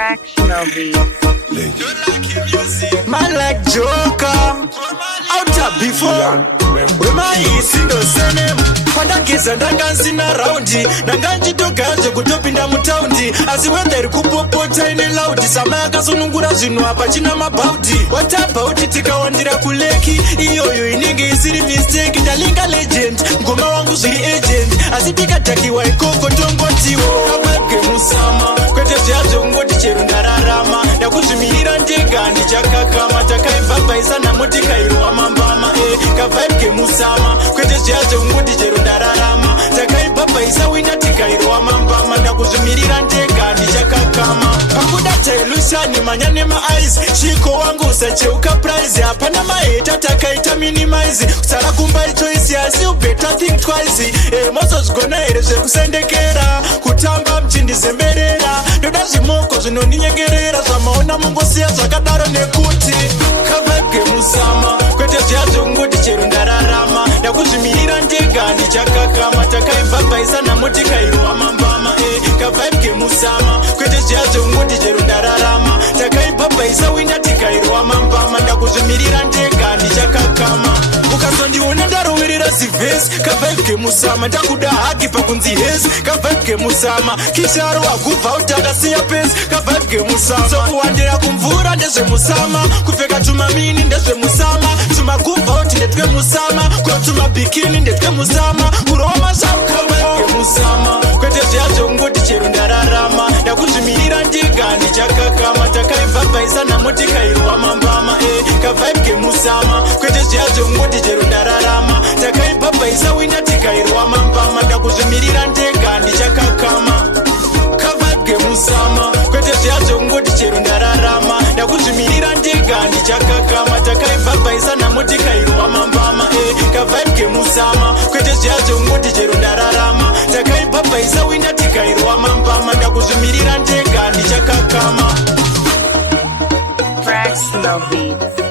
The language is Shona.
fractional beats. Man like Joker, out up before. Wema isi ndo senem Pandakeza ndangansina raundi Nanganjitogaje kutopinda mutaundi Asiwenderi kupopota ine laudi Samaya sonungura zinu hapa china mabauti Watabauti tikawandira kuleki Iyoyo iningi isiri mistake Ndalinga legend, ngoma wangu ziri agent Asipika takiwa ikoko tongo tiwo kaVybe musama Kwete ziazo ngoti cheru ndararama Nakuzumihira ndega ndichakakama Takaiva isa na moti kairu wa mambama kaVybe musama kwete ziazo ngoti cheru ndararama Takaiva isa wina tikairu wa mambama Ndakuzumirira ndega ndichakakama Pakudata ilushani manyane ma eyes Shiko wangu usacheuka prize Hapana maeta takaita minimize Kusara kumba choice yasi you better think twice Mozo zgona ereze kusendekera Kutamba mchindi zemberera Doda zimoko zinoniyegerera Zamaona mungu siya zakadaro nekuti kaVybe musama kwete ziazo ngoti cheru ndararama Ndakuzumihira ndega ndichakakama Takaiva isa na moti kairu wa mambama kaVybe musama kwete ziazo ngoti cheru ndararama Takaiva isa wina tikairu wa mambama Ndakuzumirira ndega ndichakakama Ukazondiona ndarowerera zivesi kaVybe musama Ndakuda haki pakunzi hesi kaVybe musama Kisharo wagubva utakasiya pesi kaVybe musama Sokuwandira kumvura ndezve musama Kupfeka tumamini ndezve musama Tumagubva uti ndetwe musama Kotuma bikini ndetwe musama Kuroma shamu kaVybe musama Kwete ziazo ngoti cheru ndararama Ndakuzumirira ndiga ndichakakama Takaiva isa na moti kairu wa mambama kaVybe musama kwete ziazo ngoti cheru ndararama Takaiva isa wina tikairu wa mambama Ndakuzumirira ndega ndichakakama kaVybe musama kwete ziazo ngoti cheru ndararama Ndakuzumirira ndega ndichakakama Takaiva isa na moti kairu wa mambama kaVybe musama kwete ziazo ngoti cheru ndararama Takaiva isa wina tikairu wa mambama Ndakuzumirira ndega ndichakakama Fractional beats.